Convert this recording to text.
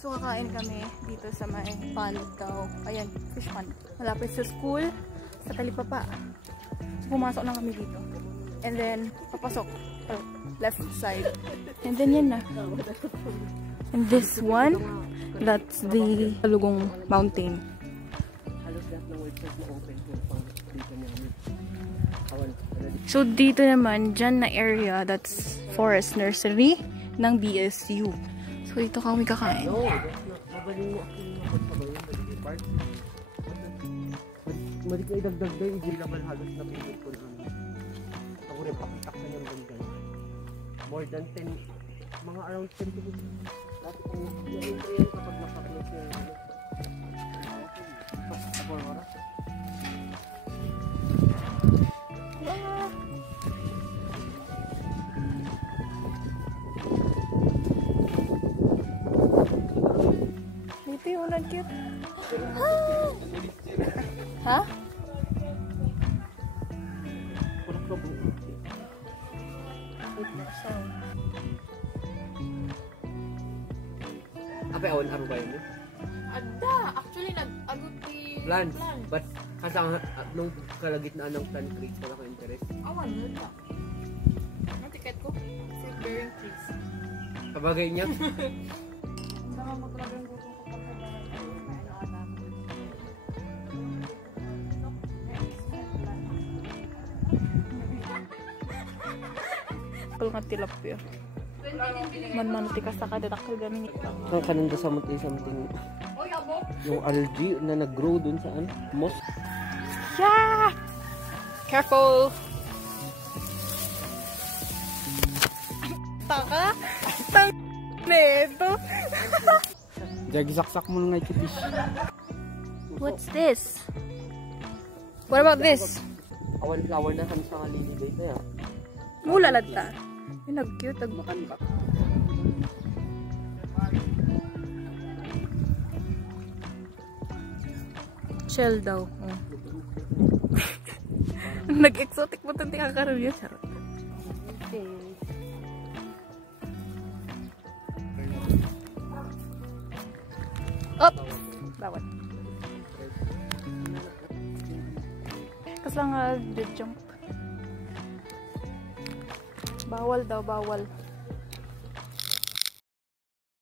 So kakain kami dito sa may pond daw. Ayan, fish pond. Malapit sa school, sa Talipapa. Pumasok na kami dito. And then, papasok. Left side. And then yan na. And this one, that's the Kalugong Mountain. So dito naman, dyan na area, that's Forest Nursery ng BSU. So dito kami kakain. Mali ko idagdag ba yung naman halos na pinag ko naman. Ako rin pakitak na yung ganda. More than 10, mga around 10 to 15. Dati kung yung kapag nakapanood siya yung kapag oras. Dito yung nag-cute. Ha? Apa awan aro ba yun? Ada, actually nag-agot plans. But kasang nung kalagitnaan ng plant creeks wala ko interest. Awan, wala. Ang ticket ko, seed bearing trees. Kabagay niya. Sama mo talagang gusto ko pagkakaroon. Kalau nga tilapia. Man-manati ka sa kadatakal gamin. Ang kananda sa muting yung algae na nag-grow dun sa moss. Yeah! Careful! Taka? Tang neto. Jagisaksak mo nga ikitis. What's this? What about this? Awan flower na kan sa lilibay na ya. Mula lagta. Yung nag-cute, nagmakan ba? Shell daw. Oh. Nag-exotic mo itong tikakaroon yun. Charot. Op! Bawat. Kas lang jump. Bawal daw, bawal.